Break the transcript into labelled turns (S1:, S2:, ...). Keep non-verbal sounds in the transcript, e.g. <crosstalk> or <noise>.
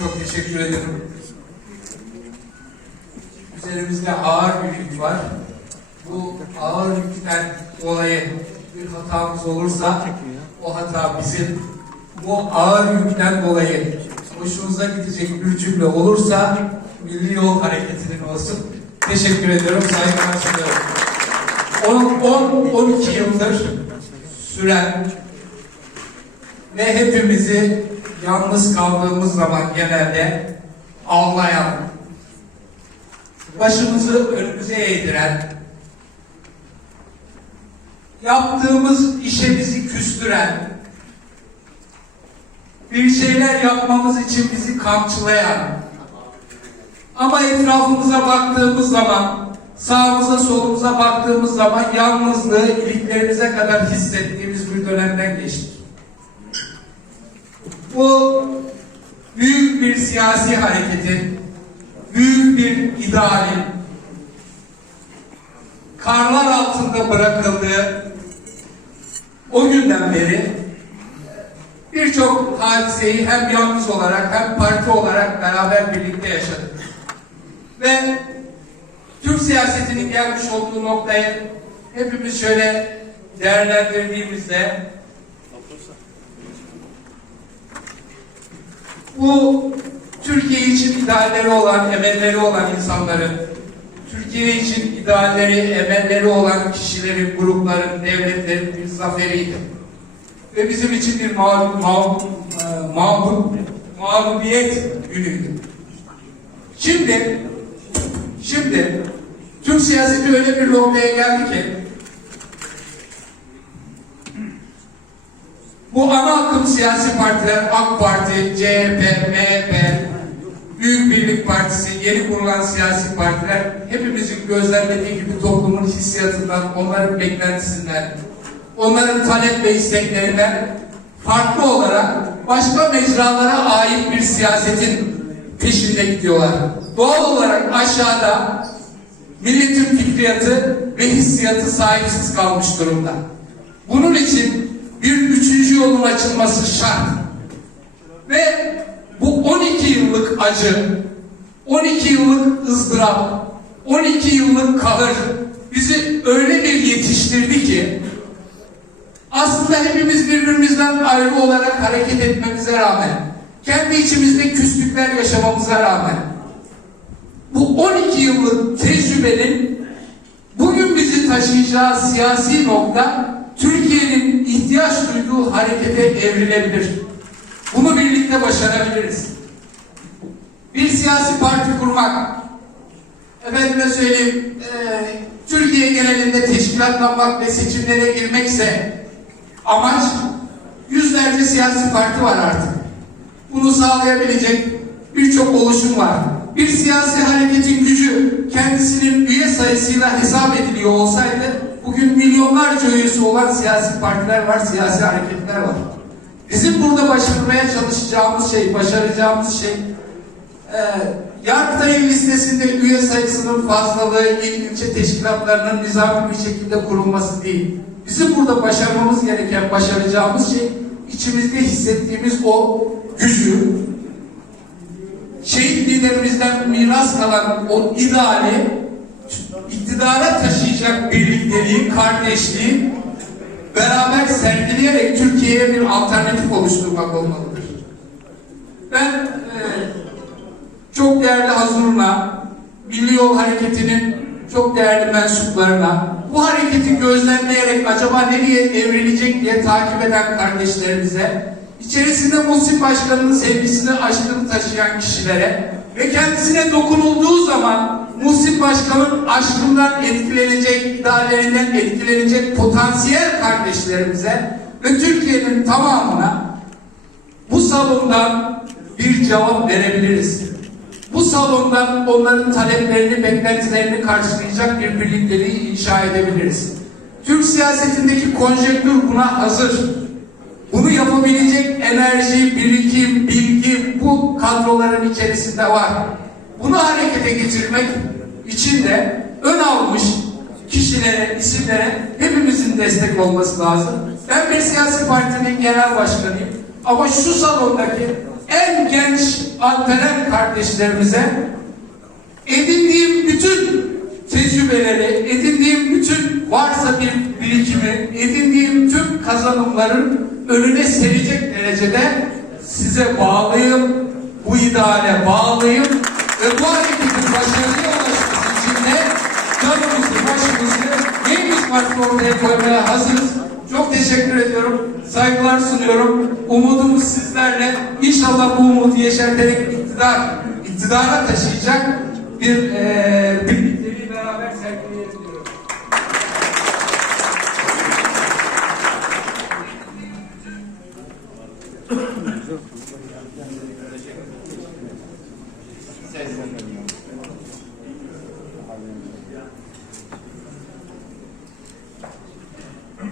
S1: Çok teşekkür ederim. Üzerimizde ağır bir yük var. Bu ağır yükten dolayı bir hatamız olursa o hata bizim. Bu ağır yükten dolayı hoşunuza gidecek bir cümle olursa Milli Yol Hareketi'nin olsun. Teşekkür ediyorum. Saygılar sunuyorum. 10-12 yıldır süren ve hepimizi yalnız kaldığımız zaman genelde ağlayan, başımızı önümüze eğdiren, yaptığımız işe bizi küstüren, bir şeyler yapmamız için bizi kamçılayan, ama etrafımıza baktığımız zaman, sağımıza solumuza baktığımız zaman yalnızlığı iliklerimize kadar hissettiğimiz bir dönemden geçtik. Bu büyük bir siyasi hareketin, büyük bir idealin karlar altında bırakıldığı o günden beri birçok hadiseyi hem yalnız olarak hem parti olarak beraber birlikte yaşadık. Ve Türk siyasetinin gelmiş olduğu noktayı hepimiz şöyle değerlendirdiğimizde bu Türkiye için idealleri olan, emelleri olan insanların, Türkiye için idealleri, emelleri olan kişilerin, grupların, devletlerin bir zaferiydi. Ve bizim için bir mağlup, e, mağlup, mağlubiyet günüydü. Şimdi, şimdi Türk siyaseti öyle bir noktaya geldi ki Bu ana akım siyasi partiler AK Parti, CHP, MHP, Büyük Birlik Partisi, yeni kurulan siyasi partiler hepimizin gözlemlediği gibi toplumun hissiyatından, onların beklentisinden, onların talep ve isteklerinden farklı olarak başka mecralara ait bir siyasetin peşinde gidiyorlar. Doğal olarak aşağıda milletin fikriyatı ve hissiyatı sahipsiz kalmış durumda. Bunun için bir üçüncü yolun açılması şart. Ve bu 12 yıllık acı, 12 yıllık ızdırap, 12 yıllık kahır bizi öyle bir yetiştirdi ki aslında hepimiz birbirimizden ayrı olarak hareket etmemize rağmen kendi içimizde küslükler yaşamamıza rağmen bu 12 yıllık tecrübenin bugün bizi taşıyacağı siyasi nokta Türkiye'nin ihtiyaç duyduğu harekete evrilebilir. Bunu birlikte başarabiliriz. Bir siyasi parti kurmak, efendime söyleyeyim, e, Türkiye genelinde teşkilatlanmak ve seçimlere girmekse amaç yüzlerce siyasi parti var artık. Bunu sağlayabilecek birçok oluşum var. Bir siyasi hareketin gücü kendisinin üye sayısıyla hesap ediliyor olsaydı bugün milyonlarca üyesi olan siyasi partiler var, siyasi hareketler var. Bizim burada başarmaya çalışacağımız şey, başaracağımız şey e, Yargıtay'ın listesinde üye sayısının fazlalığı, il ilçe teşkilatlarının nizami bir şekilde kurulması değil. Bizim burada başarmamız gereken, başaracağımız şey içimizde hissettiğimiz o gücü, şehit liderimizden miras kalan o ideali iktidara taşıyacak birlikteliği, kardeşliği beraber sergileyerek Türkiye'ye bir alternatif oluşturmak olmalıdır. Ben e, çok değerli Hazur'una, Milli Yol Hareketi'nin çok değerli mensuplarına, bu hareketi gözlemleyerek acaba nereye evrilecek diye takip eden kardeşlerimize, içerisinde Muhsin Başkanı'nın sevgisini, aşkını taşıyan kişilere ve kendisine dokunulduğu zaman Muhsin Başkan'ın aşkından etkilenecek, ideallerinden etkilenecek potansiyel kardeşlerimize ve Türkiye'nin tamamına bu salondan bir cevap verebiliriz. Bu salondan onların taleplerini, beklentilerini karşılayacak bir birlikteliği inşa edebiliriz. Türk siyasetindeki konjektür buna hazır. Bunu yapabilecek enerji, birikim, bilgi bu kadroların içerisinde var. Bunu harekete geçirmek için de ön almış kişilere, isimlere hepimizin destek olması lazım. Ben bir siyasi partinin genel başkanıyım. Ama şu salondaki en genç Alperen kardeşlerimize edindiğim bütün tecrübeleri, edindiğim bütün varsa bir birikimi, edindiğim tüm kazanımların önüne serecek derecede size bağlıyım, bu ideale bağlıyım ve bu hareketin başarıya ulaşması için de canımızı, başımızı neymiş ortaya koymaya hazırız. Çok teşekkür ediyorum. Saygılar sunuyorum. Umudumuz sizlerle. İnşallah bu umudu yeşerterek iktidar, iktidara taşıyacak bir eee birlikteliği beraber sergileyelim diyorum. <laughs> sesleniyorum.